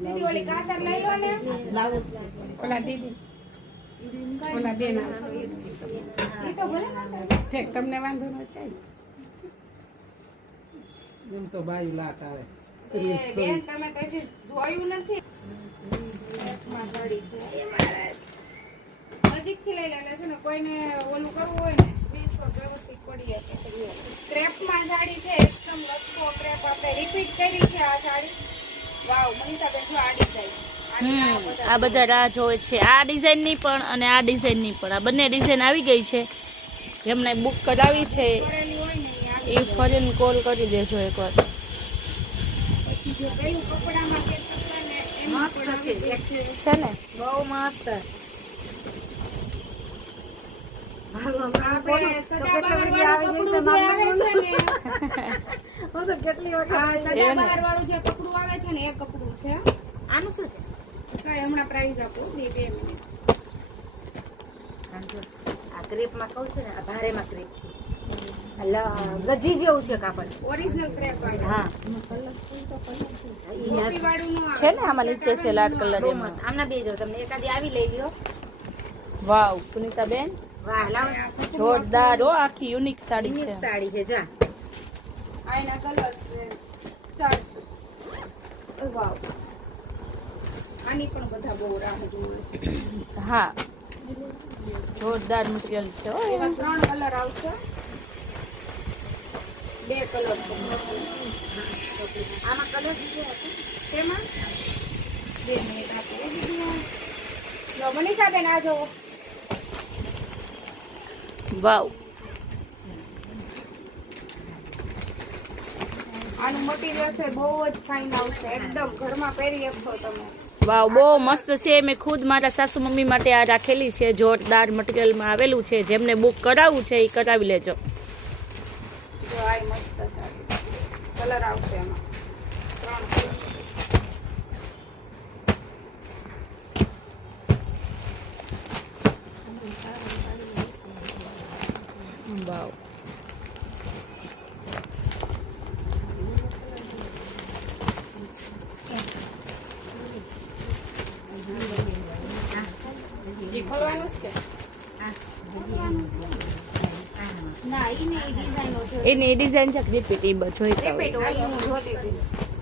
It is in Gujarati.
દીદી ઓલી કાસર લઈ લો ને ઓલા દીદી ઓલા બેન આવશે ઈ તો ભલે ઠીક તમને વાંધો ન થાય એમ તો 22 લાખ આવે એ બેન તમે તો હજી જોયું નથી માં સાડી છે નજીકથી લઈ લે છે ને કોઈને ઓલું કરવું હોય ને સ્ક્રીનશોટ વ્યવસ્થિત પડી જાય ક્રેપમાં સાડી છે એકદમ લટકો ક્રેપ આપણે રિપીટ કરી છે આ સાડી વાવ મનીષાબેન જો આ ડિઝાઇન આ બધા રાહ જોવે છે આ ડિઝાઇન ની પણ અને આ ડિઝાઇન ની પણ આ બંને ડિઝાઇન આવી ગઈ છે જેમને બુક કરાવી છે કરેલી હોય ને એ ફરીને કોલ કરી દેજો એકવાર પછી જો પેલું કપડામાં કે કપડા ને એમાં પણ આવી જાય છે ને બહુ મસ્ત આપણે સદાબહાર વાળું કપડું જે આવે છે ને હું તો કેટલી વખત આ સદાબહાર વાળું જે કપડું આવે છે ને એ કપડું છે આનું શું છે કઈ હમણાં પ્રાઇસ આપો 2 મિનિટ આ ક્રેપમાં કહું છે ને આ ભારેમાં ક્રેપ ગજી જેવું છે કાપડ ઓરિજિનલ ક્રેપ આવે હા ટોપી વાળું નો આવે છે ને આમાં નીચે છે લાલ કલર બહુ એમાં મસ્ત આમના બે જો તમને એકાદી આવી લઈ લ્યો વાવ સુનીતા બેન વાહ લાવ જોરદાર હો આખી યુનિક સાડી છે યુનિક સાડી છે જા આ એના કલર છે ચાર વાવ આની પણ બધા બહુ રાહ જોવે છે હા જોરદાર મટીરિયલ છે હો એમાં 3 કલર આવશે 2 કલર છે આમાં કલર છે તેમાં 2 મિનિટ આપો લો મનીષાબેન આ જોવો વાવ આનું મટીરિયલ છે બહુ જ ફાઇન આવશે એકદમ ઘરમાં પહેરી શકશો તમે વાવ બહુ મસ્ત છે મેં ખુદ મારા સાસુ મમ્મી માટે આ રાખેલી છે જોરદાર મટીરિયલમાં આવેલું છે જેમને બુક કરાવવું છે એ કરાવી લેજો જો આ મસ્ત સાડી છે કલર આવશે એમાં 3 કલર વાવ એ ખોલવાનું છે કે ના ઈ ને ડિઝાઇનો છે એની ડિઝાઇન છે રિપીટ એ જોઈતા હોય રિપીટ હોય હું જોતી હતી